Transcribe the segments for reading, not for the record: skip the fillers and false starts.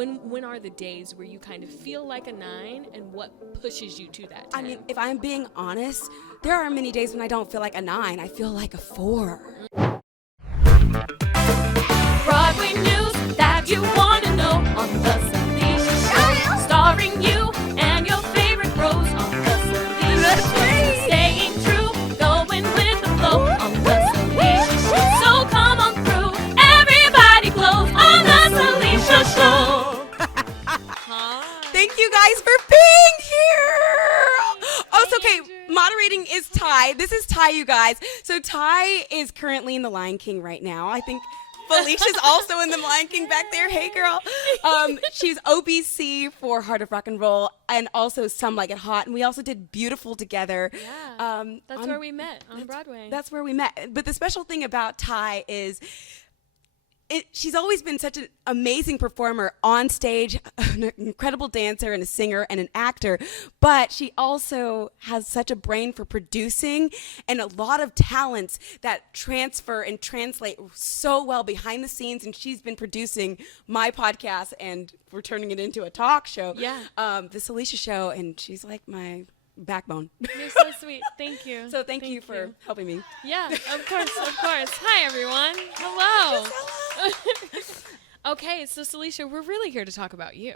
when are the days where you kind of feel like a 9 and what pushes you to that 10? I mean, if I'm being honest, there are many days when I don't feel like a 9. I feel like a 4. Broadway news that you want to know on the Salisha Show. Starring you and your favorite roles on the Salisha Show. Staying true, going with the flow on the Salisha Show. So come on through, everybody glows on the Salisha Show. Thank you guys for being here. Oh, it's okay. Moderating is Ty. This is Ty, you guys. So Ty is currently in The Lion King right now. I think Felicia's also in The Lion King back there. Hey, girl. She's OBC for Heart of Rock and Roll and also Some Like It Hot. And we also did Beautiful together. Yeah, that's where we met on Broadway. That's where we met. But the special thing about Ty is she's always been such an amazing performer on stage, an incredible dancer and a singer and an actor, but she also has such a brain for producing and a lot of talents that transfer and translate so well behind the scenes. And she's been producing my podcast and we're turning it into a talk show, the Salisha Show, and she's like my backbone. You're so sweet. Thank you. So thank you for helping me. Yeah, of course, of course. Hi, everyone. Hello. Okay, so Salisha, we're really here to talk about you.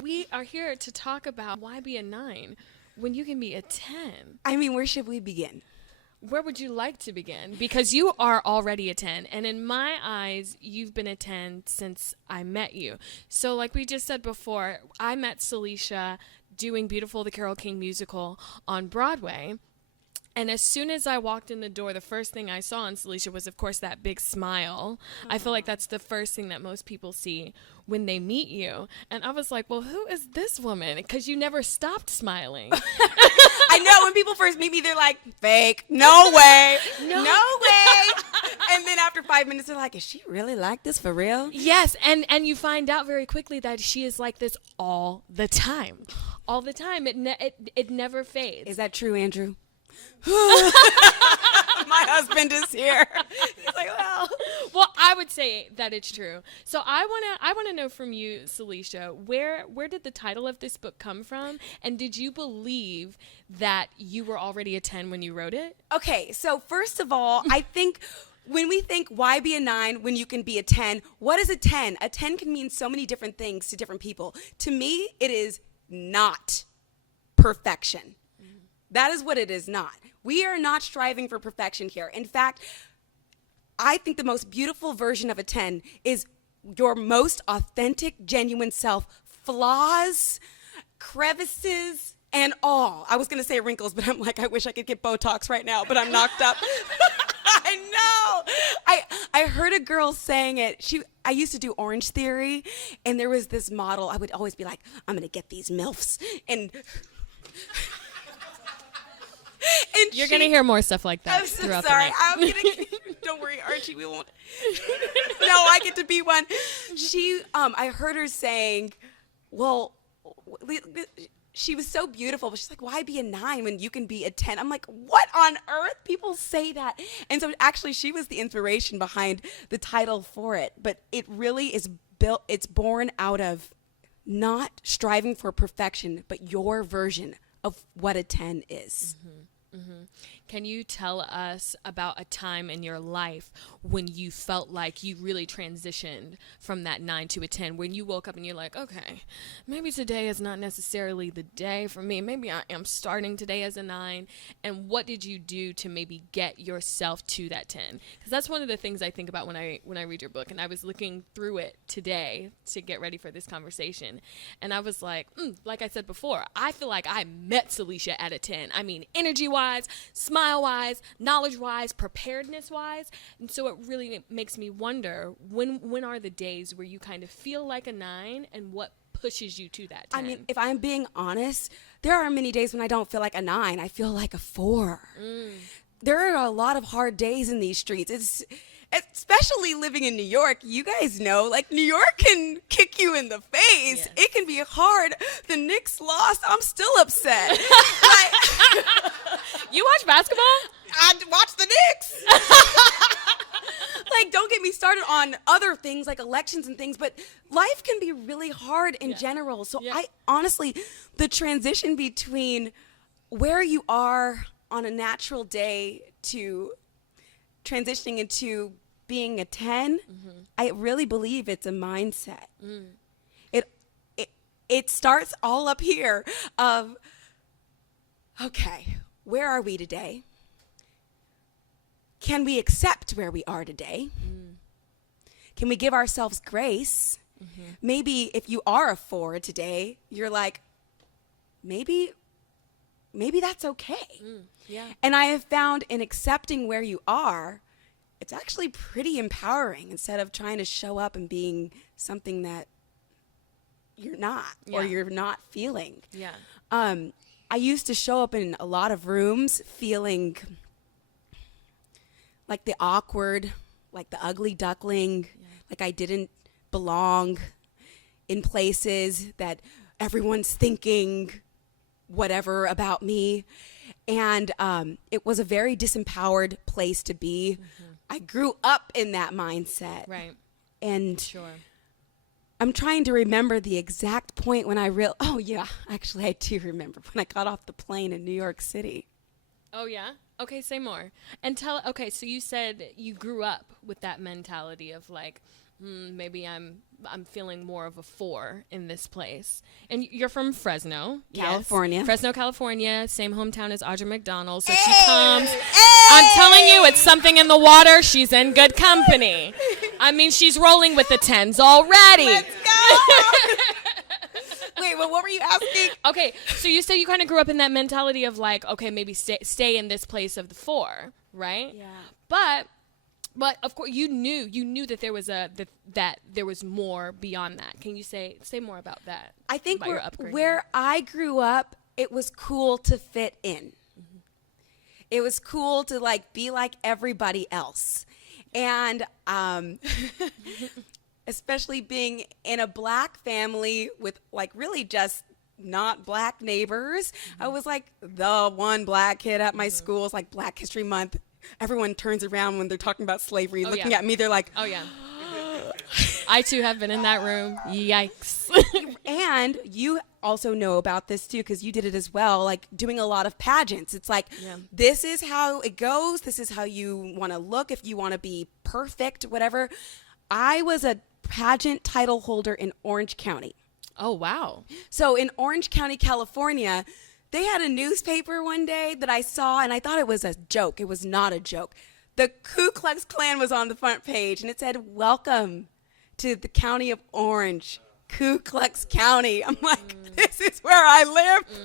We are here to talk about why be a 9 when you can be a 10. I mean, where should we begin? Where would you like to begin? Because you are already a 10, and in my eyes, you've been a 10 since I met you. So like we just said before, I met Salisha doing Beautiful, the Carole King Musical on Broadway. And as soon as I walked in the door, the first thing I saw on Salisha was, of course, that big smile. I feel like that's the first thing that most people see when they meet you. And I was like, well, who is this woman? Because you never stopped smiling. I know. When people first meet me, they're like, fake. No way. No way. And then after 5 minutes, they're like, is she really like this for real? Yes. And you find out very quickly that she is like this all the time. All the time. It never fades. Is that true, Andrew? My husband is here. He's like, well, I would say that it's true. So I wanna know from you, Salisha, where did the title of this book come from, and did you believe that you were already a 10 when you wrote it? Okay, so first of all, I think when we think why be a 9 when you can be a 10, what is a 10? A 10 can mean so many different things to different people. To me, it is not perfection. That is what it is not. We are not striving for perfection here. In fact, I think the most beautiful version of a 10 is your most authentic, genuine self. Flaws, crevices, and all. I was going to say wrinkles, but I'm like, I wish I could get Botox right now, but I'm knocked up. I know. I heard a girl saying it. I used to do Orange Theory, and there was this model. I would always be like, I'm going to get these MILFs. And you're going to hear more stuff like that throughout the night. I'm so sorry. Don't worry, Archie, we won't. No, I get to be one. I heard her saying, well, she was so beautiful, but she's like, why be a 9 when you can be a 10? I'm like, what on earth? People say that. And so actually she was the inspiration behind the title for it. But it really is it's born out of not striving for perfection, but your version of what a 10 is. Mm-hmm. Mm-hmm. Can you tell us about a time in your life when you felt like you really transitioned from that 9 to a 10, when you woke up and you're like, okay, maybe today is not necessarily the day for me. Maybe I am starting today as a 9. And what did you do to maybe get yourself to that 10? Because that's one of the things I think about when I read your book. And I was looking through it today to get ready for this conversation. And I was like I said before, I feel like I met Salisha at a 10. I mean, energy-wise, smile-wise, knowledge-wise, preparedness-wise. And so it really makes me wonder, when are the days where you kind of feel like a 9 and what pushes you to that 10? I mean, if I'm being honest, there are many days when I don't feel like a 9. I feel like a 4. There are a lot of hard days in these streets. Especially living in New York, you guys know, like, New York can kick you in the face. Yes. It can be hard. The Knicks lost. I'm still upset. You watch basketball? I watch the Knicks. Like, don't get me started on other things like elections and things, but life can be really hard in general. So I honestly, the transition between where you are on a natural day to transitioning into being a 10, I really believe it's a mindset. It starts all up here of, okay, where are we today? Can we accept where we are today? Can we give ourselves grace? Maybe if you are a 4 today, you're like, maybe that's okay. And I have found in accepting where you are, it's actually pretty empowering instead of trying to show up and being something that you're not or you're not feeling. I used to show up in a lot of rooms feeling like the awkward, like the ugly duckling, like I didn't belong in places that everyone's thinking whatever about me. And it was a very disempowered place to be. I grew up in that mindset. Right. And I'm trying to remember the exact point when I actually I do remember when I got off the plane in New York City. Oh, yeah? Okay, say more. And so you said you grew up with that mentality of like, maybe I'm feeling more of a 4 in this place. And you're from Fresno, California. Yes. Fresno, California, same hometown as Audra McDonald. So she comes. I'm telling you, it's something in the water. She's in good company. I mean, she's rolling with the 10s already. Let's go. Wait, well, what were you asking? Okay, so you say you kind of grew up in that mentality of like, okay, maybe stay in this place of the 4, right? Yeah. But of course you knew that there was that there was more beyond that. Can you say more about that? I think where I grew up, it was cool to fit in. It was cool to like be like everybody else. And especially being in a Black family with like really just not Black neighbors. I was like the one Black kid at my school. It's like Black History Month. Everyone turns around when they're talking about slavery, looking at me. They're like, oh, yeah. I, too, have been in that room. Yikes. And you also know about this, too, because you did it as well, like doing a lot of pageants. It's like, this is how it goes. This is how you want to look if you want to be perfect, whatever. I was a pageant title holder in Orange County. Oh, wow. So in Orange County, California, they had a newspaper one day that I saw, and I thought it was a joke. It was not a joke. The Ku Klux Klan was on the front page, and it said, "Welcome to the county of Orange, Ku Klux County." I'm like, this is where I live.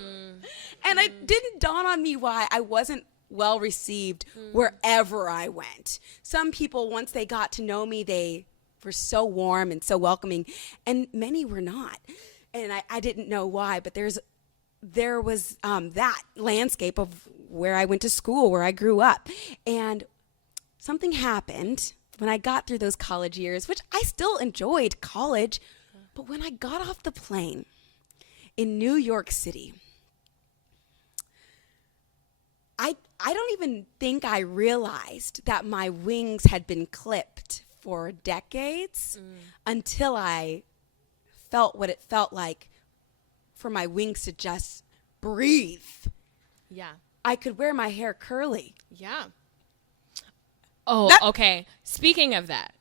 And it didn't dawn on me why I wasn't well received wherever I went. Some people, once they got to know me, they were so warm and so welcoming, and many were not. And I didn't know why, but there was that landscape of where I went to school, where I grew up. And something happened when I got through those college years, which I still enjoyed college. But when I got off the plane in New York City, I don't even think I realized that my wings had been clipped for decades until I felt what it felt like for my wings to just breathe. Yeah. I could wear my hair curly. Yeah. Oh, okay. Speaking of that,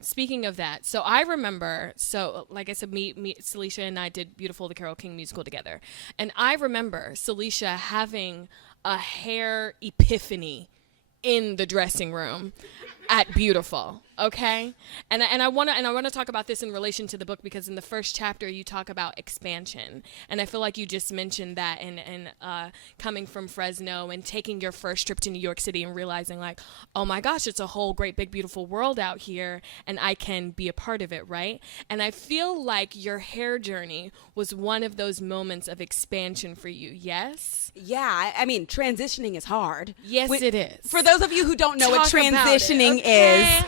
so I remember, like I said, Salisha and I did Beautiful, the Carole King Musical together. And I remember Salisha having a hair epiphany in the dressing room at Beautiful, okay? And I want to talk about this in relation to the book, because in the first chapter you talk about expansion, and I feel like you just mentioned that in coming from Fresno and taking your first trip to New York City and realizing like, oh my gosh, it's a whole great big beautiful world out here and I can be a part of it, right? And I feel like your hair journey was one of those moments of expansion for you, yes? Yeah, I mean, transitioning is hard. Yes, it is. For those of you who don't know what Talk about transitioning it, okay? is.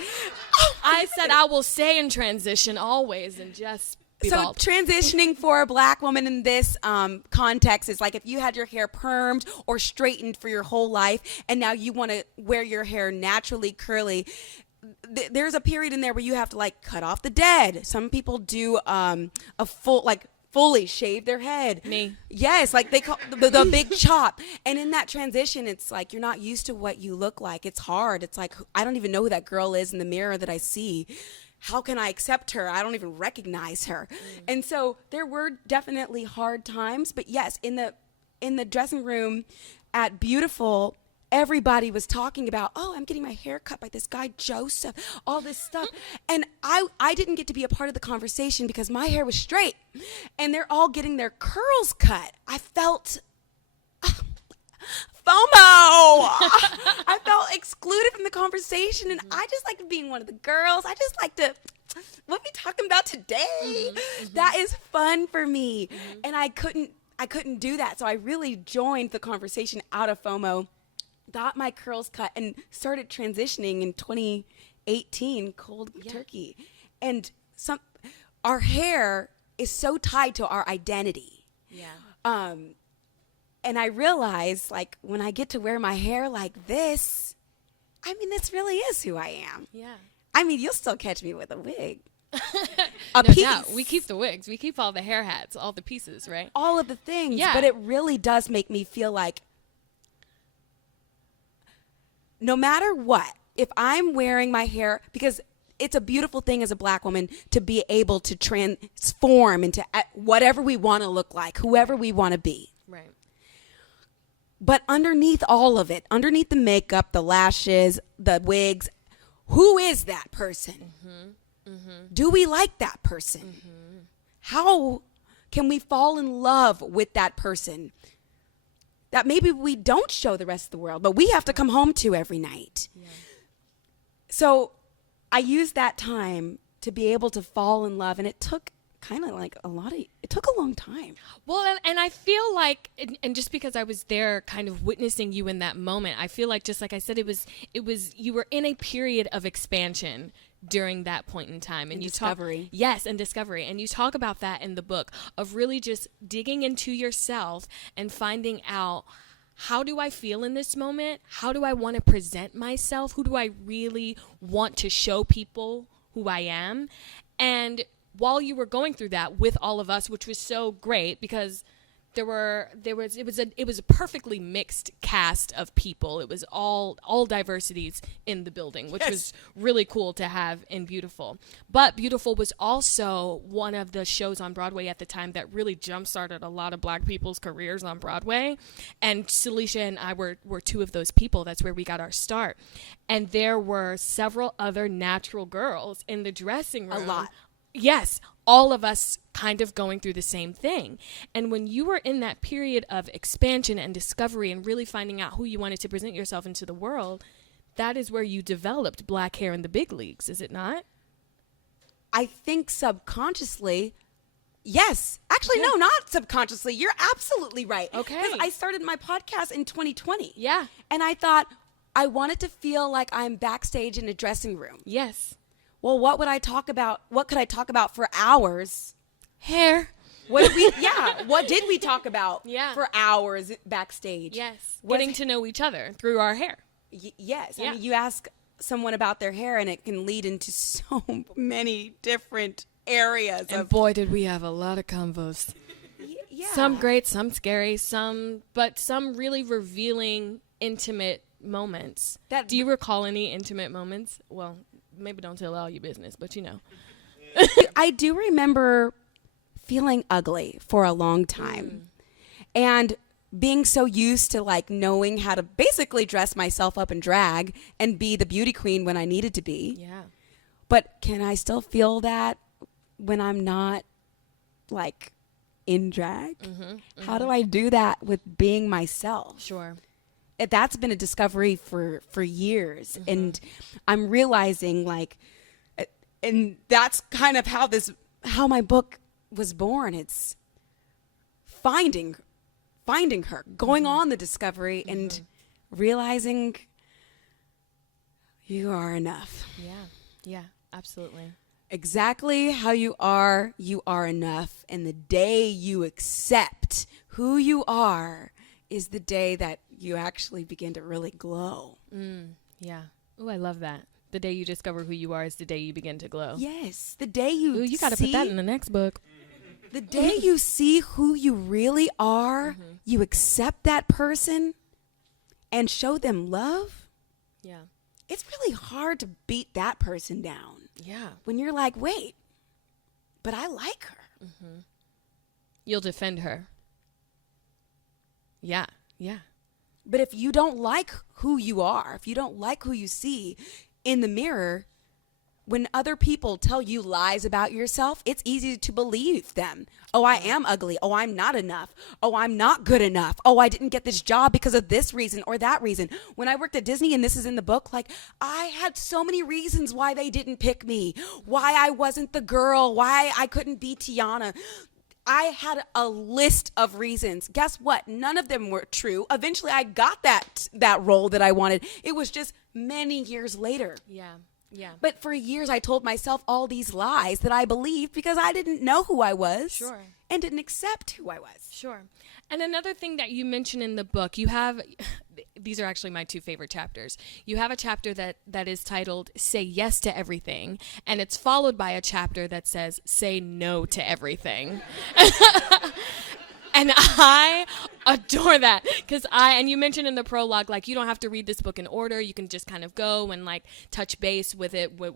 I said I will stay in transition always and just be So bald. transitioning for a Black woman in this context is like if you had your hair permed or straightened for your whole life and now you want to wear your hair naturally curly. there's a period in there where you have to like cut off the dead. Some people do a full like fully shave their head. Me. Yes, like they call the big chop. And in that transition, it's like you're not used to what you look like. It's hard. It's like I don't even know who that girl is in the mirror that I see. How can I accept her? I don't even recognize her. And so there were definitely hard times, but yes, in the dressing room at Beautiful, everybody was talking about, oh, I'm getting my hair cut by this guy Joseph, all this stuff. And I didn't get to be a part of the conversation because my hair was straight and they're all getting their curls cut. I felt FOMO. I felt excluded from the conversation, and I just like being one of the girls. I just like to, what we talking about today? That is fun for me. And I couldn't do that. So I really joined the conversation out of FOMO, got my curls cut, and started transitioning in 2018 cold turkey. And our hair is so tied to our identity. Yeah. And I realized, like, when I get to wear my hair like this, I mean, this really is who I am. Yeah. I mean, you'll still catch me with a wig. No doubt. We keep the wigs. We keep all the hair hats, all the pieces, right? All of the things. Yeah. But it really does make me feel like no matter what, if I'm wearing my hair, because it's a beautiful thing as a Black woman to be able to transform into whatever we want to look like, whoever we want to be. Right. But underneath all of it, underneath the makeup, the lashes, the wigs, who is that person? Do we like that person? How can we fall in love with that person that maybe we don't show the rest of the world, but we have to come home to every night? Yeah. So I used that time to be able to fall in love, and it took kind of like it took a long time. Well, and I feel like, and just because I was there kind of witnessing you in that moment, I feel like, just like I said, it was, you were in a period of expansion during that point in time. And discovery. Yes, and discovery. And you talk about that in the book, of really just digging into yourself and finding out, how do I feel in this moment? How do I want to present myself? Who do I really want to show people who I am? And while you were going through that with all of us, which was so great, because it was a perfectly mixed cast of people. It was all diversities in the building, which was really cool to have in Beautiful. But Beautiful was also one of the shows on Broadway at the time that really jump-started a lot of Black people's careers on Broadway. And Salisha and I were two of those people. That's where we got our start. And there were several other natural girls in the dressing room. A lot. Yes, all of us kind of going through the same thing. And when you were in that period of expansion and discovery and really finding out who you wanted to present yourself into the world, that is where you developed black hair in the big leagues, is it not? I think subconsciously, yes. Actually, no, not subconsciously. You're absolutely right. Okay. Because I started my podcast in 2020. Yeah. And I thought I wanted to feel like I'm backstage in a dressing room. Yes. Well, what could I talk about for hours? Hair. What did we talk about for hours backstage? Yes. Getting to know each other through our hair. Yes. Yeah. I mean, you ask someone about their hair and it can lead into so many different areas. And boy, did we have a lot of convos. Yeah. Some great, some scary, some really revealing, intimate moments. Do you recall any intimate moments? Well, maybe don't tell all your business, but you know. I do remember feeling ugly for a long time and being so used to like knowing how to basically dress myself up in drag and be the beauty queen when I needed to be. Yeah. But can I still feel that when I'm not like in drag? How do I do that with being myself? Sure. That's been a discovery for years. And I'm realizing like, and that's kind of how my book was born. It's finding her, going on the discovery and realizing you are enough. Yeah, absolutely. Exactly how you are enough. And the day you accept who you are is the day that you actually begin to really glow. Yeah. Oh, I love that. The day you discover who you are is the day you begin to glow. Yes. The day you Ooh, you got to put that in the next book. The day you see who you really are, you accept that person and show them love. Yeah. It's really hard to beat that person down. Yeah. When you're like, wait, but I like her. You'll defend her. Yeah. Yeah. But if you don't like who you are, if you don't like who you see in the mirror, when other people tell you lies about yourself, it's easy to believe them. Oh, I am ugly. Oh, I'm not enough. Oh, I'm not good enough. Oh, I didn't get this job because of this reason or that reason. When I worked at Disney, and this is in the book, like, I had so many reasons why they didn't pick me, why I wasn't the girl, why I couldn't be Tiana. I had a list of reasons. Guess what? None of them were true. Eventually, I got that role that I wanted. It was just many years later. Yeah. Yeah. But for years, I told myself all these lies that I believed because I didn't know who I was. Sure. And didn't accept who I was. Sure. And another thing that you mention in the book, you have, these are actually my two favorite chapters. You have a chapter that is titled Say Yes to Everything, and it's followed by a chapter that says Say No to Everything. And I adore that because and you mentioned in the prologue, like, you don't have to read this book in order. You can just kind of go and like touch base with it, with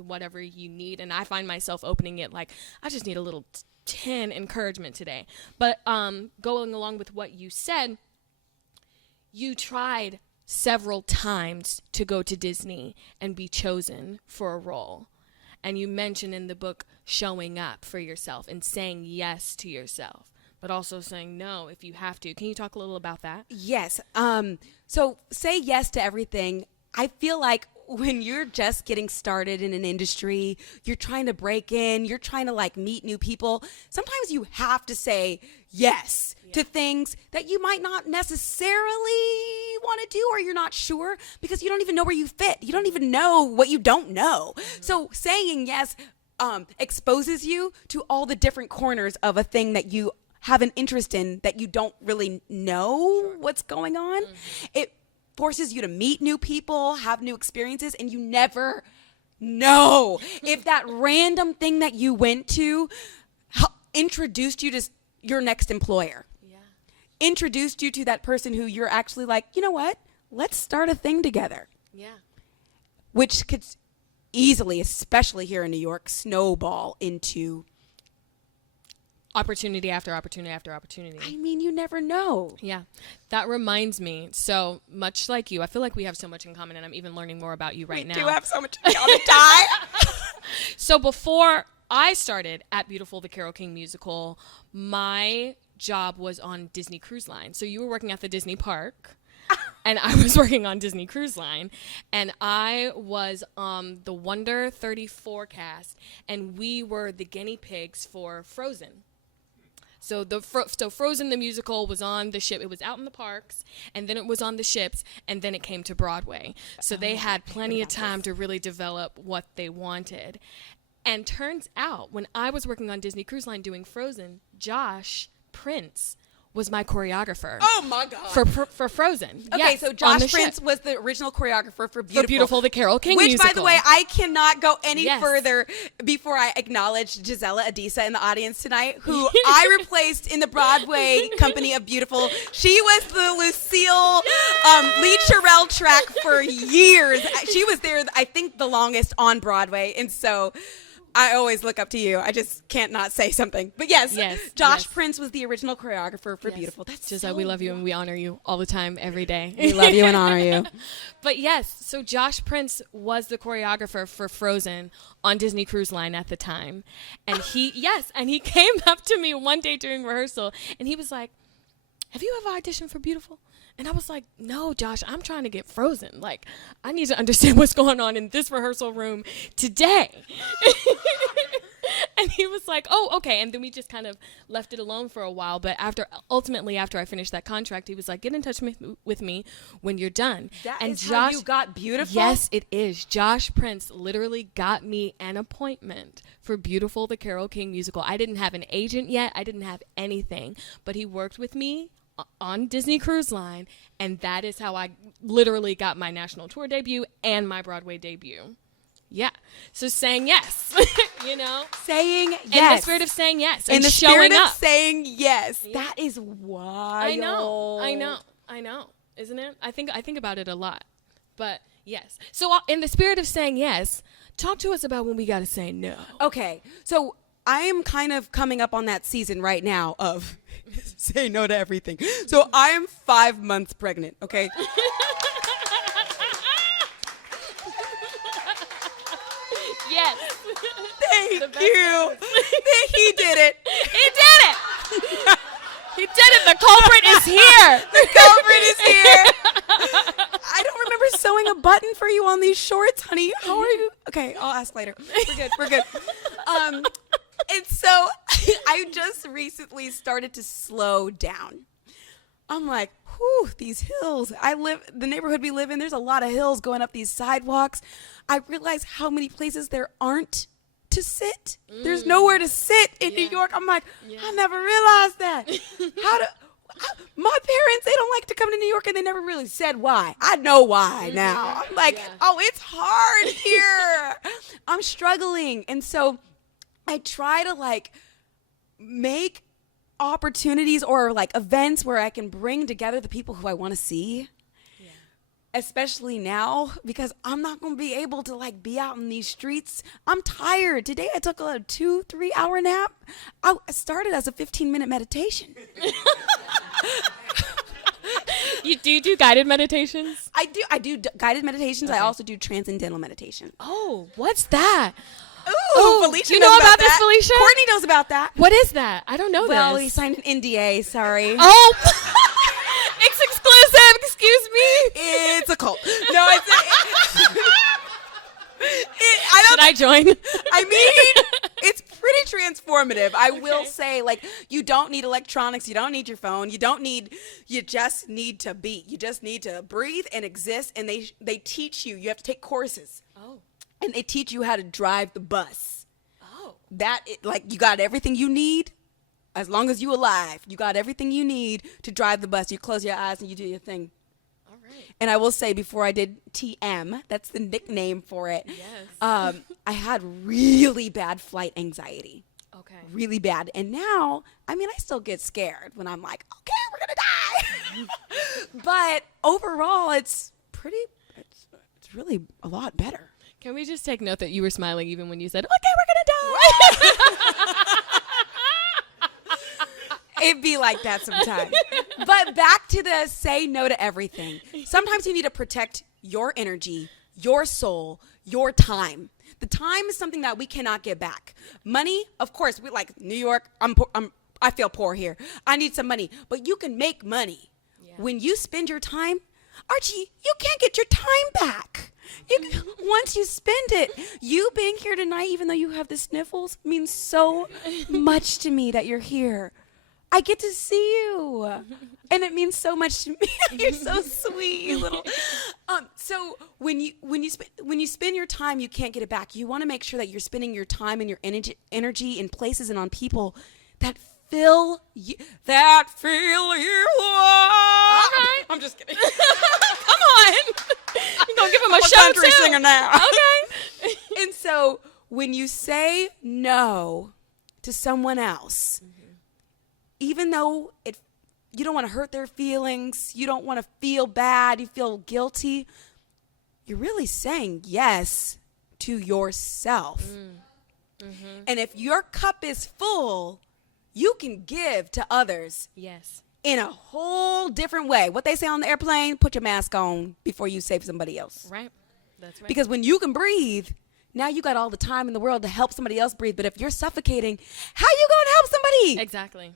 whatever you need. And I find myself opening it like, I just need a little 10 encouragement today. But going along with what you said, you tried several times to go to Disney and be chosen for a role. And you mentioned in the book showing up for yourself and saying yes to yourself, but also saying no if you have to. Can you talk a little about that? Yes. So say yes to everything. I feel like when you're just getting started in an industry, you're trying to break in, you're trying to like meet new people. Sometimes you have to say yes to things that you might not necessarily want to do, or you're not sure because you don't even know where you fit. You don't even know what you don't know. So saying yes exposes you to all the different corners of a thing that you have an interest in that you don't really know what's going on. It forces you to meet new people, have new experiences, and you never know if that random thing that you went to introduced you to your next employer. Introduced you to that person who you're actually like, you know what? Let's start a thing together. Yeah. Which could easily, especially here in New York, snowball into opportunity after opportunity after opportunity. I mean, you never know. Yeah. That reminds me, so much like you, I feel like we have so much in common, and I'm even learning more about you right now. We do have so much in common, Ty. So before I started at Beautiful, the Carole King Musical, my job was on Disney Cruise Line. So you were working at the Disney park, and I was working on Disney Cruise Line, and I was the Wonder 34 cast, and we were the guinea pigs for Frozen. So Frozen the musical was on the ship. It was out in the parks, and then it was on the ships, and then it came to Broadway. So they had plenty of time to really develop what they wanted. And turns out, when I was working on Disney Cruise Line doing Frozen, Josh Prince was my choreographer. Oh my God. For Frozen. Okay, Yes, so on Josh the Prince ship. was the original choreographer for Beautiful. For Beautiful, the Carole King Which, Musical. by the way, I cannot go any Yes. further before I acknowledge Gisela Adisa in the audience tonight, who I replaced in the Broadway company of Beautiful. She was the Lucille Lee Cherelle track for years. She was there, I think, the longest on Broadway, and so I always look up to you. I just can't not say something. But yes, Josh Prince was the original choreographer for Beautiful. That's Giselle, we love you and we honor you all the time, every day. We love you and honor you. But yes, so Josh Prince was the choreographer for Frozen on Disney Cruise Line at the time. And he came up to me one day during rehearsal, and he was like, "Have you ever auditioned for Beautiful?" And I was like, "No, Josh, I'm trying to get Frozen. Like, I need to understand what's going on in this rehearsal room today." And he was like, "Oh, okay." And then we just kind of left it alone for a while. But ultimately, after I finished that contract, he was like, "Get in touch with me when you're done." That and is Josh, how you got Beautiful? Yes, it is. Josh Prince literally got me an appointment for Beautiful, the Carole King Musical. I didn't have an agent yet. I didn't have anything. But he worked with me on Disney Cruise Line, and that is how I literally got my national tour debut and my Broadway debut. Yeah. So saying yes, you know? Saying yes. In the spirit of saying yes. In and the showing spirit up. of saying yes. Yeah. That is wild. I know. Isn't it? I think about it a lot. But yes. So in the spirit of saying yes, talk to us about when we got to say no. Okay. So I am kind of coming up on that season right now of say no to everything. So I am 5 months pregnant, okay? Yes. Thank you. He did it. He did it. He did it. The culprit is here. The culprit is here. I don't remember sewing a button for you on these shorts, honey. How are you? Okay, I'll ask later. We're good. And so I just recently started to slow down. I'm like, whew, these hills. The neighborhood we live in, there's a lot of hills going up these sidewalks. I realize how many places there aren't to sit. There's nowhere to sit in New York. I'm like, I never realized that. My parents, they don't like to come to New York, and they never really said why. I know why now. I'm like, it's hard here. I'm struggling. And so I try to like make opportunities or like events where I can bring together the people who I want to see. Especially now, because I'm not going to be able to like be out in these streets. I'm tired. Today I took a 2-3 hour nap. I started as a 15-minute meditation. You do guided meditations? I do guided meditations. Okay. I also do transcendental meditation. Oh, what's that? Ooh, Felicia you know knows about this, Felicia? Courtney knows about that. What is that? I don't know well, this. we signed an NDA, sorry. Oh, it's exclusive. Excuse me. It's a cult. No, Should I join? I mean, it's pretty transformative. I will say, like, you don't need electronics. You don't need your phone. You just need to be. You just need to breathe and exist. And they teach you. You have to take courses. Oh. And they teach you how to drive the bus. Oh. You got everything you need. As long as you alive, you got everything you need to drive the bus. You close your eyes and you do your thing. All right. And I will say, before I did TM, that's the nickname for it. Yes. I had really bad flight anxiety. Okay. Really bad. And now, I mean, I still get scared when I'm like, okay, we're going to die. But overall, it's really a lot better. Can we just take note that you were smiling even when you said, okay, we're going to die? It'd be like that sometimes. But back to the say no to everything. Sometimes you need to protect your energy, your soul, your time. The time is something that we cannot get back. Money, of course, we like New York. I feel poor here. I need some money. But you can make money. Yeah. When you spend your time, Archie, you can't get your time back. Once you spend it, you being here tonight, even though you have the sniffles, means so much to me that you're here. I get to see you, and it means so much to me. You're so sweet, you little. So when you spend your time, you can't get it back. You want to make sure that you're spending your time and your energy in places and on people that fill you. That fill you up. All right. I'm just kidding. Come on. You're gonna give him a show country too. singer now. Okay. And so when you say no to someone else. Even though you don't want to hurt their feelings, you don't want to feel bad, you feel guilty, you're really saying yes to yourself. Mm-hmm. And if your cup is full, you can give to others. Yes. In a whole different way. What they say on the airplane, put your mask on before you save somebody else. Right. That's right. Because when you can breathe, now you got all the time in the world to help somebody else breathe. But if you're suffocating, how you going to help somebody? Exactly.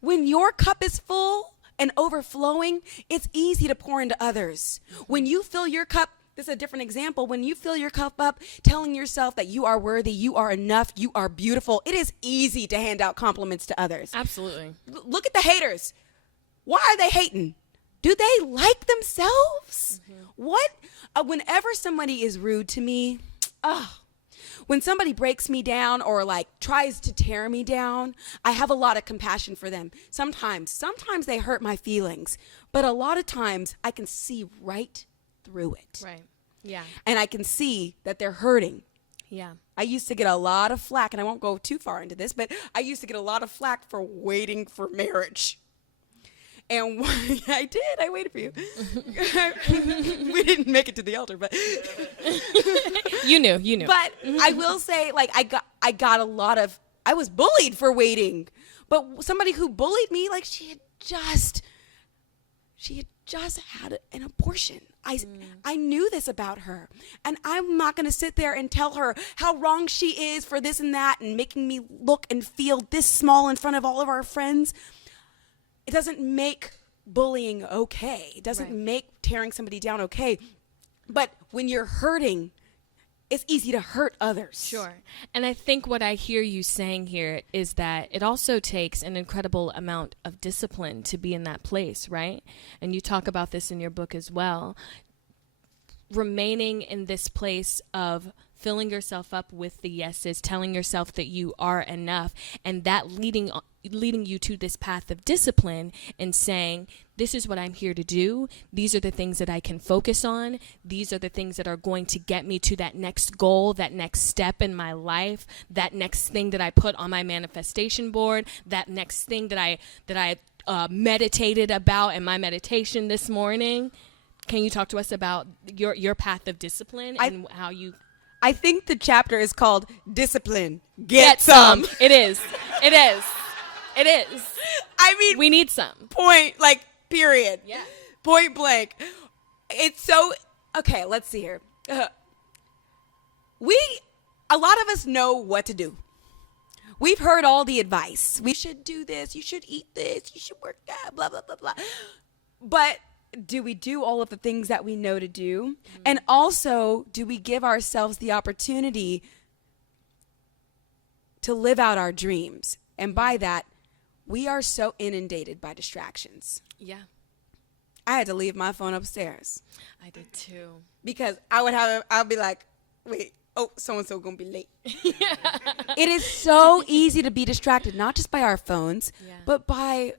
When your cup is full and overflowing, it's easy to pour into others. When you fill your cup, this is a different example. When you fill your cup up, telling yourself that you are worthy, you are enough, you are beautiful, it is easy to hand out compliments to others. Absolutely. Look at the haters. Why are they hating? Do they like themselves? Mm-hmm. Whenever somebody is rude to me, when somebody breaks me down or like tries to tear me down, I have a lot of compassion for them. Sometimes they hurt my feelings, but a lot of times I can see right through it. Right. Yeah. And I can see that they're hurting. Yeah. I used to get a lot of flack, and I won't go too far into this, but I used to get a lot of flack for waiting for marriage. And I did. I waited for you. We didn't make it to the altar, but You knew. But I will say, like, I got a lot of. I was bullied for waiting, but somebody who bullied me, like, she had just had an abortion. I knew this about her, and I'm not going to sit there and tell her how wrong she is for this and that, and making me look and feel this small in front of all of our friends. It doesn't make bullying okay. It doesn't make tearing somebody down okay. But when you're hurting, it's easy to hurt others. Sure. And I think what I hear you saying here is that it also takes an incredible amount of discipline to be in that place, right? And you talk about this in your book as well. Remaining in this place of filling yourself up with the yeses, telling yourself that you are enough, and that leading you to this path of discipline and saying, this is what I'm here to do. These are the things that I can focus on. These are the things that are going to get me to that next goal, that next step in my life, that next thing that I put on my manifestation board, that next thing that I meditated about in my meditation this morning. Can you talk to us about your path of discipline and how you... I think the chapter is called Discipline. Get some. It is. I mean, we need some. Period. Yeah. Point blank. It's so, okay, let's see here. A lot of us know what to do. We've heard all the advice. We should do this. You should eat this. You should work that, blah, blah, blah, blah. But do we do all of the things that we know to do? Mm-hmm. And also, do we give ourselves the opportunity to live out our dreams? And by that, we are so inundated by distractions. Yeah. I had to leave my phone upstairs. I did too. Because I'll be like, wait, so-and-so gonna be late. Yeah. It is so easy to be distracted, not just by our phones, but by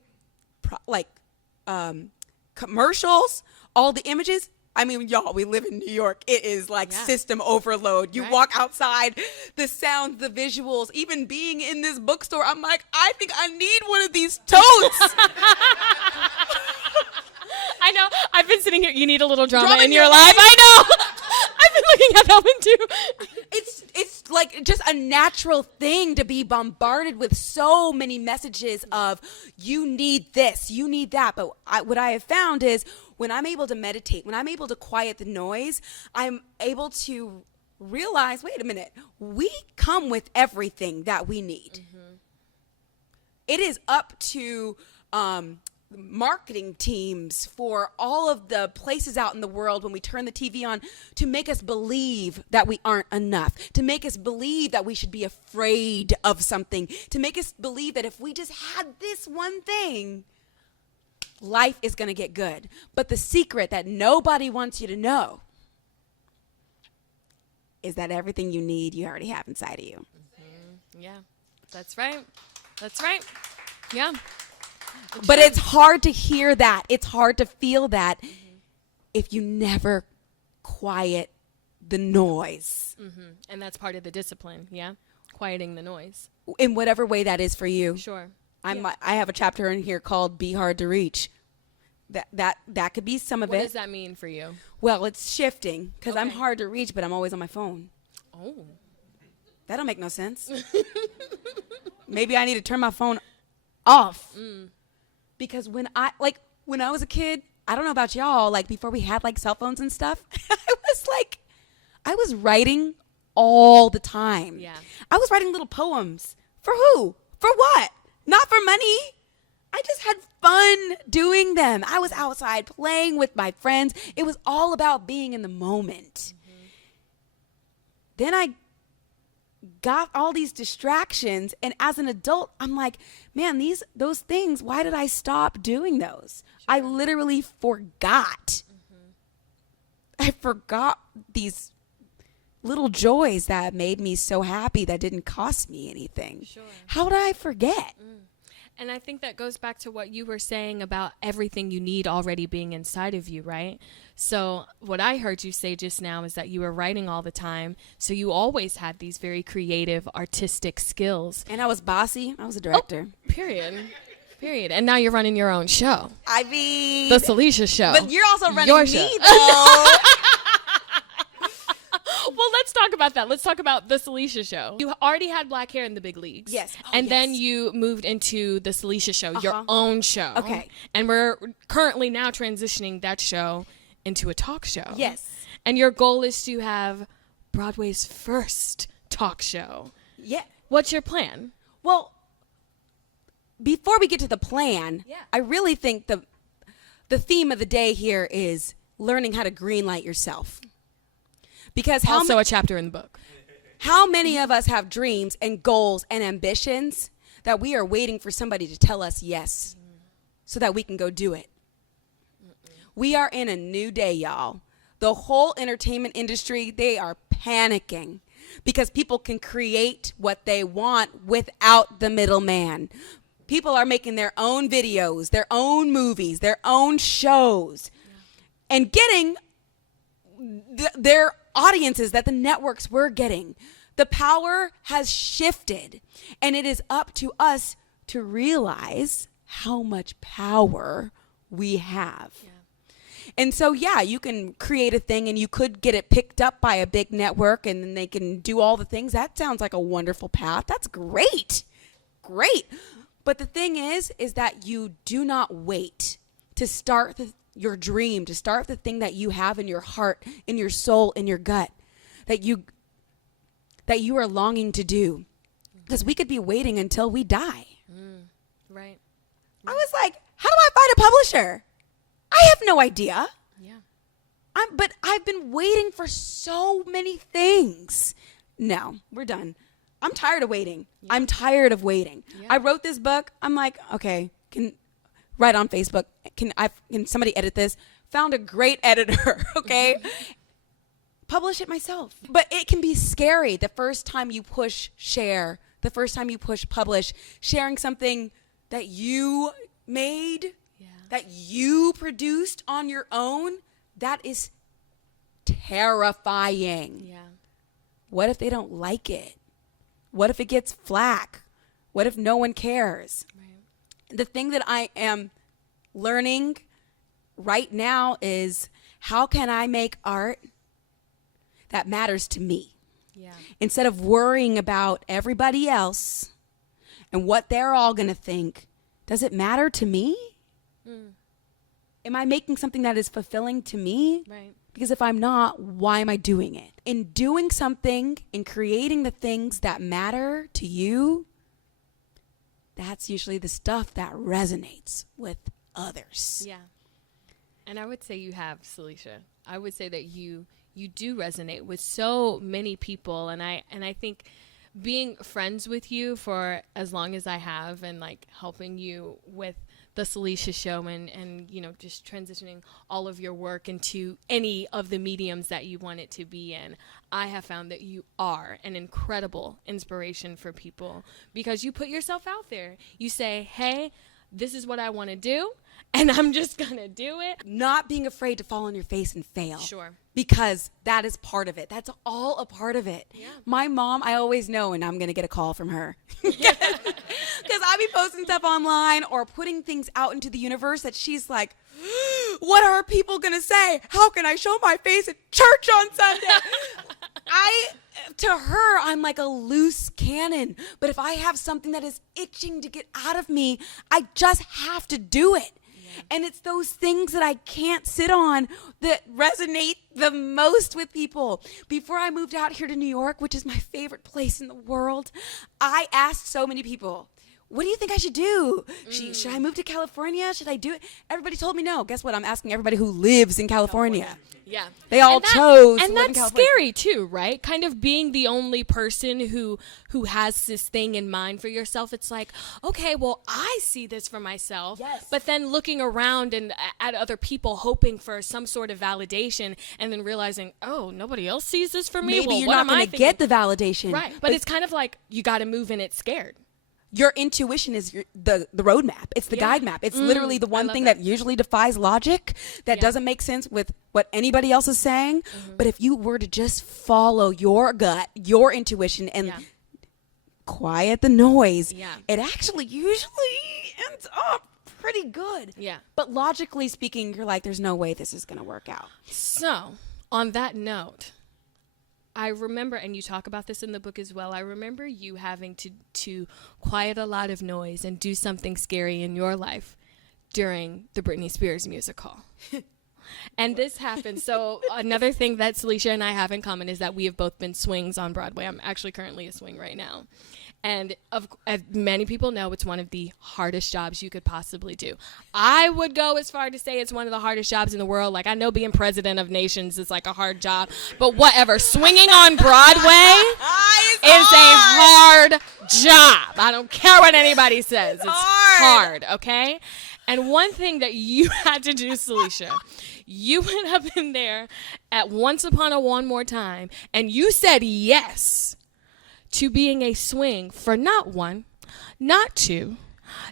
commercials, all the images. I mean, y'all, we live in New York. It is like system overload. You walk outside, the sounds, the visuals, even being in this bookstore, I'm like, I think I need one of these totes. I know. I've been sitting here. You need a little drama in your life. I know. I've been looking at that one too. It's like just a natural thing to be bombarded with so many messages of you need this, you need that. But what I have found is when I'm able to meditate, when I'm able to quiet the noise, I'm able to realize, wait a minute, we come with everything that we need. Mm-hmm. It is up to marketing teams for all of the places out in the world when we turn the TV on to make us believe that we aren't enough, to make us believe that we should be afraid of something, to make us believe that if we just had this one thing, life is going to get good. But the secret that nobody wants you to know is that everything you need, you already have inside of you. Mm-hmm. Yeah, that's right. That's right. Yeah. But it's hard to hear that. It's hard to feel that if you never quiet the noise. Mm-hmm. And that's part of the discipline, yeah? Quieting the noise. In whatever way that is for you. Sure. I have a chapter in here called Be Hard to Reach. That could be some of it. What does that mean for you? Well, it's shifting because I'm hard to reach, but I'm always on my phone. Oh. That don't make no sense. Maybe I need to turn my phone off. Because when I was a kid, I don't know about y'all, like before we had like cell phones and stuff, I was writing all the time. Yeah. I was writing little poems. For who? For what? Not for money. I just had fun doing them. I was outside playing with my friends. It was all about being in the moment. Mm-hmm. Then I got all these distractions, and as an adult I'm like, man, those things, why did I stop doing those? Sure. I literally forgot. I forgot these little joys that made me so happy that didn't cost me anything. Sure. How would I forget? And I think that goes back to what you were saying about everything you need already being inside of you, right? So what I heard you say just now is that you were writing all the time. So you always had these very creative, artistic skills. And I was bossy. I was a director. Period. And now you're running your own show. I mean, The Salisha Show. but you're also running Your me, show. though. Well, let's talk about that. Let's talk about the Salisha Show. You already had black hair in the big leagues. Yes. Oh, and then yes. you moved into the Salisha Show, your own show. Okay. And we're currently now transitioning that show into a talk show. Yes. And your goal is to have Broadway's first talk show. Yeah. What's your plan? Well, before we get to the plan, I really think the theme of the day here is learning how to greenlight yourself. Because Also a chapter in the book. how many of us have dreams and goals and ambitions that we are waiting for somebody to tell us yes so that we can go do it? We are in a new day, y'all. The whole entertainment industry, they are panicking because people can create what they want without the middleman. People are making their own videos, their own movies, their own shows, and getting their audiences that the networks were getting. The power has shifted, and it is up to us to realize how much power we have. And so, yeah, you can create a thing and you could get it picked up by a big network and then they can do all the things. That sounds like a wonderful path. That's great. Great. But the thing is that you do not wait to start your dream, to start the thing that you have in your heart, in your soul, in your gut, that you are longing to do. Because we could be waiting until we die. Right. I was like, how do I find a publisher? I have no idea. Yeah. But I've been waiting for so many things. No, we're done. I'm tired of waiting. Yeah. I'm tired of waiting. Yeah. I wrote this book. I'm like, okay, write on Facebook. Can somebody edit this? Found a great editor, okay? Publish it myself. But it can be scary the first time you push share, the first time you push publish, sharing something that you made, that you produced on your own. That is terrifying. Yeah. What if they don't like it? What if it gets flack? What if no one cares? Right. The thing that I am learning right now is how can I make art that matters to me? Yeah. Instead of worrying about everybody else and what they're all going to think, does it matter to me? Am I making something that is fulfilling to me? Right. Because if I'm not, why am I doing it? In doing something, in creating the things that matter to you, that's usually the stuff that resonates with others. Yeah. And I would say you have, Salisha. I would say that you do resonate with so many people. And I think being friends with you for as long as I have and like helping you with the Salisha Show and you know, just transitioning all of your work into any of the mediums that you want it to be in, I have found that you are an incredible inspiration for people because you put yourself out there. You say, hey, this is what I want to do, and I'm just going to do it. Not being afraid to fall on your face and fail. Sure. Because that is part of it. That's all a part of it. Yeah. My mom, I always know, and I'm going to get a call from her. Because I be posting stuff online or putting things out into the universe that she's like, what are people going to say? How can I show my face at church on Sunday? To her, I'm like a loose cannon. But if I have something that is itching to get out of me, I just have to do it. Yeah. And it's those things that I can't sit on that resonate the most with people. Before I moved out here to New York, which is my favorite place in the world, I asked so many people, what do you think I should do? Should I move to California? Should I do it? Everybody told me no. Guess what? I'm asking everybody who lives in California. Yeah. They all chose to and live in that's California. scary too, right? Kind of being the only person who has this thing in mind for yourself. It's like, okay, well, I see this for myself. Yes. But then looking around and at other people hoping for some sort of validation and then realizing, oh, nobody else sees this for me. Maybe well, you're what not am I going to thinking? get the validation. Right. But it's kind of like you got to move and it's scared. Your intuition is the roadmap. It's the guide map. It's literally the one thing that usually defies logic, that doesn't make sense with what anybody else is saying. But if you were to just follow your gut, your intuition, and quiet the noise, it actually usually ends up pretty good. Yeah. But logically speaking, you're like, there's no way this is going to work out. So, on that note, I remember, and you talk about this in the book as well, I remember you having to quiet a lot of noise and do something scary in your life during the Britney Spears musical. And this happened. So another thing that Salisha and I have in common is that we have both been swings on Broadway. I'm actually currently a swing right now. And as many people know, it's one of the hardest jobs you could possibly do. I would go as far to say it's one of the hardest jobs in the world. Like, I know being president of nations is like a hard job, but whatever. Swinging on Broadway is a hard job. I don't care what anybody says. It's hard, okay? And one thing that you had to do, Salisha, you went up in there at Once Upon a One More Time, and you said yes to being a swing for not 1, not 2,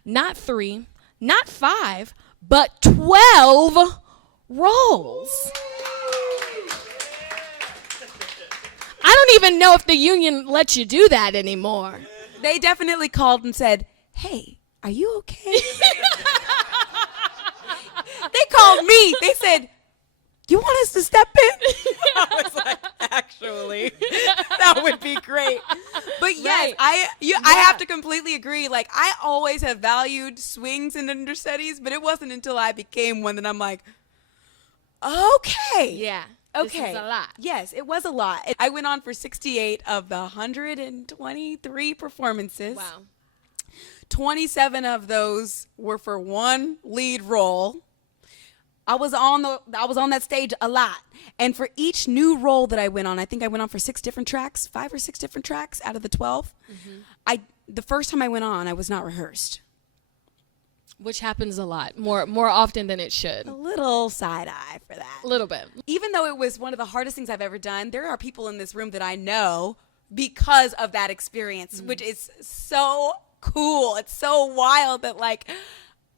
not 3, not 5, but 12 roles. I don't even know if the union lets you do that anymore. They definitely called and said, hey, are you okay? They called me. They said, you want us to step in? I was like, actually, that would be great. But yes, I have to completely agree. Like, I always have valued swings and understudies, but it wasn't until I became one that I'm like, okay. Yeah. Okay. This is a lot. Yes, it was a lot. I went on for 68 of the 123 performances. Wow. 27 of those were for one lead role. I was on that stage a lot. And for each new role that I went on, I think I went on for 5 or 6 different tracks out of the 12. Mm-hmm. The first time I went on, I was not rehearsed. Which happens a lot, more often than it should. A little side eye for that. A little bit. Even though it was one of the hardest things I've ever done, there are people in this room that I know because of that experience, which is so cool. It's so wild that, like,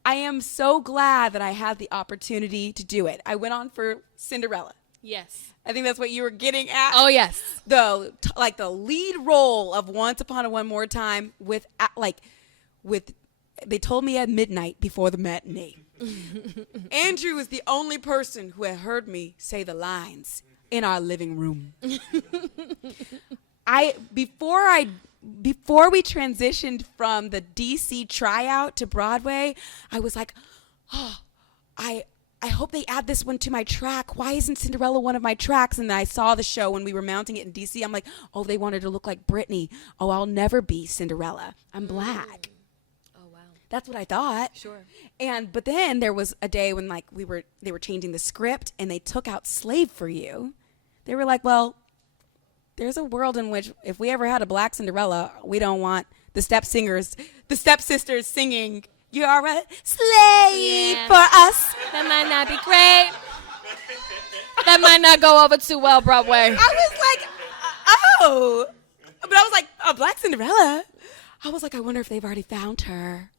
I am so glad that I had the opportunity to do it. I went on for Cinderella. Yes. I think that's what you were getting at. Oh, yes. The lead role of Once Upon a One More Time with they told me at midnight before the matinee. Andrew was the only person who had heard me say the lines in our living room. Before we transitioned from the DC tryout to Broadway, I was like, oh, I hope they add this one to my track. Why isn't Cinderella one of my tracks? And then I saw the show when we were mounting it in DC. I'm like, oh, they wanted to look like Britney. Oh, I'll never be Cinderella. I'm black. Oh, wow. That's what I thought. Sure. But then there was a day when they were changing the script and they took out Slave for You. They were like, well, there's a world in which if we ever had a black Cinderella, we don't want the stepsisters singing, you're a slave for us. That might not be great. That might not go over too well, Broadway. I was like, oh. But I was like, a black Cinderella? I was like, I wonder if they've already found her.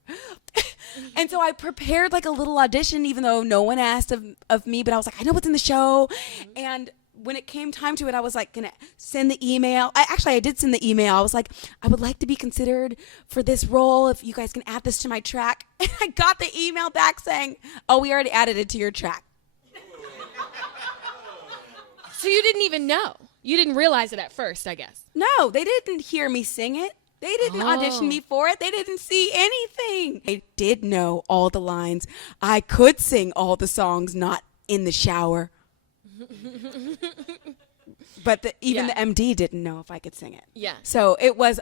And so I prepared like a little audition, even though no one asked of me, but I was like, I know what's in the show. And when it came time to it, I was like going to send the email. I did send the email. I was like, I would like to be considered for this role if you guys can add this to my track. And I got the email back saying, oh, we already added it to your track. So you didn't even know. You didn't realize it at first, I guess. No, they didn't hear me sing it. They didn't audition me for it. They didn't see anything. I did know all the lines. I could sing all the songs not in the shower. But even the MD didn't know if I could sing it. Yeah. So it was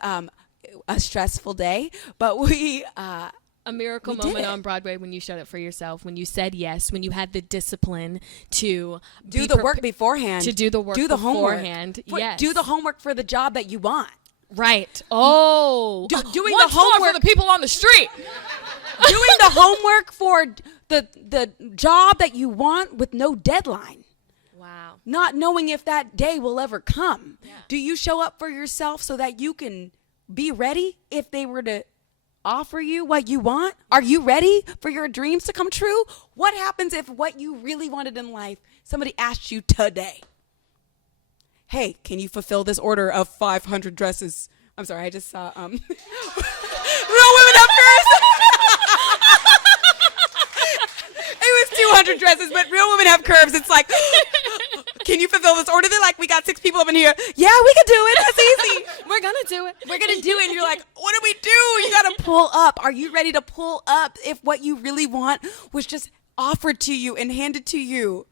a stressful day, but we a miracle moment on Broadway when you showed up for yourself, when you said yes, when you had the discipline to do the work beforehand, do the beforehand. Yes. Do the homework for the job that you want. Right. Oh. Doing the homework for the people on the street. Doing the homework for the job that you want with no deadline. Wow. Not knowing if that day will ever come. Yeah. Do you show up for yourself so that you can be ready if they were to offer you what you want? Are you ready for your dreams to come true? What happens if what you really wanted in life, somebody asked you today, hey, can you fulfill this order of 500 dresses? I'm sorry, I just saw Real Women Have Curves. It was 200 dresses, but Real Women Have Curves. It's like, can you fulfill this order? They're like, we got 6 people up in here. Yeah, we can do it. That's easy. We're going to do it. We're going to do it. And you're like, what do we do? You got to pull up. Are you ready to pull up if what you really want was just offered to you and handed to you?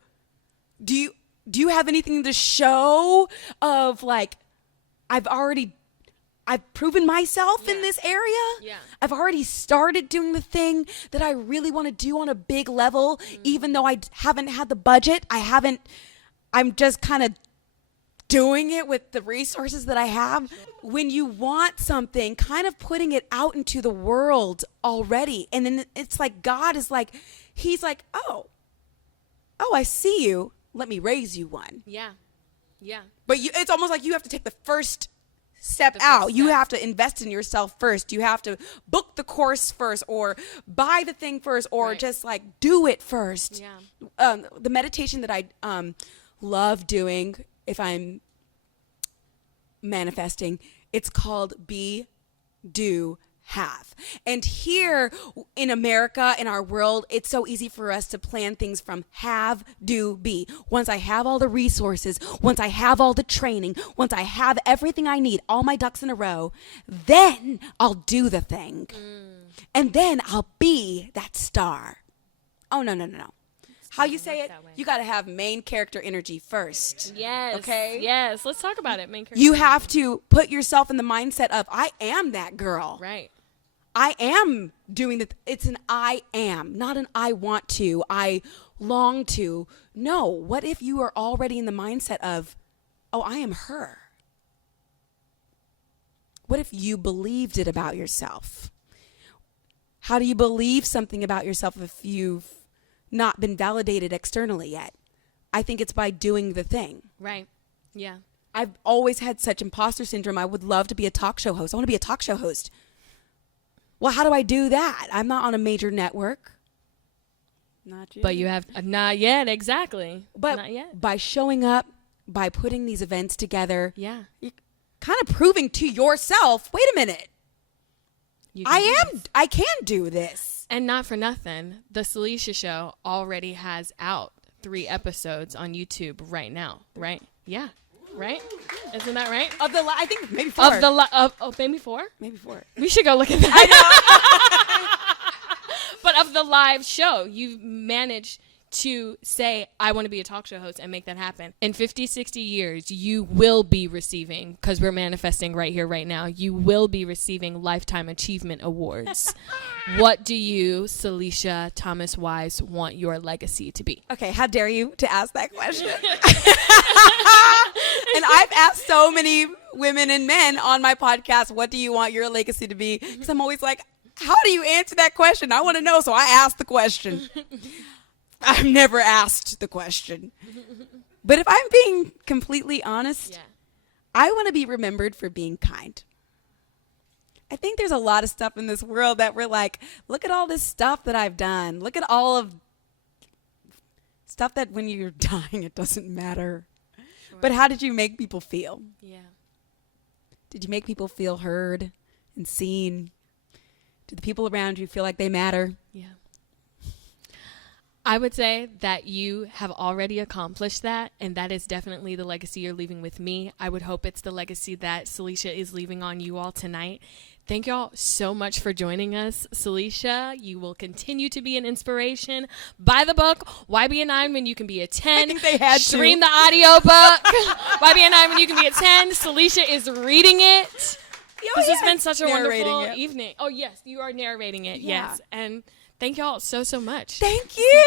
Do you have anything to show of like, I've proven myself in this area? Yeah. I've already started doing the thing that I really want to do on a big level, even though I haven't had the budget. I'm just kind of doing it with the resources that I have. When you want something, kind of putting it out into the world already. And then it's like God is like, he's like, oh, I see you. Let me raise you one. Yeah. Yeah. But it's almost like you have to take the first step out. You have to invest in yourself first. You have to book the course first, or buy the thing first, or just like do it first. Yeah. The meditation that I love doing if I'm manifesting, it's called Be, Do, Have. And here in America, in our world, it's so easy for us to plan things from have, do, be. Once I have all the resources, once I have all the training, once I have everything I need, all my ducks in a row, then I'll do the thing. And then I'll be that star. Oh, no. How you say it? You got to have main character energy first. Yes. Okay? Yes. Let's talk about it. Main character. You have to put yourself in the mindset of, I am that girl. Right. I am doing it's an I am, not an I want to, I long to. No, what if you are already in the mindset of, oh, I am her? What if you believed it about yourself? How do you believe something about yourself if you've not been validated externally yet? I think it's by doing the thing. Right. Yeah. I've always had such imposter syndrome. I would love to be a talk show host. I want to be a talk show host. Well, how do I do that? I'm not on a major network. Not yet. But you have not yet, exactly. But not yet. By showing up, by putting these events together, Yeah. you're kind of proving to yourself, wait a minute. I can do this. And not for nothing, the Salisha Show already has out 3 episodes on YouTube right now, right? Yeah. Right? Isn't that right? I think maybe 4. Maybe 4? Maybe 4. We should go look at that. But of the live show, you've managed to say, I want to be a talk show host and make that happen. In 50, 60 years, you will be receiving, because we're manifesting right here, right now, you will be receiving Lifetime Achievement Awards. What do you, Salisha Thomas Wise, want your legacy to be? Okay, how dare you to ask that question? And I've asked so many women and men on my podcast, what do you want your legacy to be? Because I'm always like, how do you answer that question? I want to know, so I asked the question. I've never asked the question. But if I'm being completely honest, I want to be remembered for being kind. I think there's a lot of stuff in this world that we're like, look at all this stuff that I've done. Look at all of stuff that when you're dying, it doesn't matter. Sure. But how did you make people feel? Yeah. Did you make people feel heard and seen? Did the people around you feel like they matter? Yeah. I would say that you have already accomplished that, and that is definitely the legacy you're leaving with me. I would hope it's the legacy that Salisha is leaving on you all tonight. Thank y'all so much for joining us. Salisha, you will continue to be an inspiration. Buy the book, Why Be a 9 When You Can Be a 10. I think they had Stream the audiobook, Why Be a 9 When You Can Be a 10. Salisha is reading it. This has been such a Narrating wonderful it. evening. Oh, yes, you are narrating it. Yeah. Yes. And thank y'all so much. Thank you.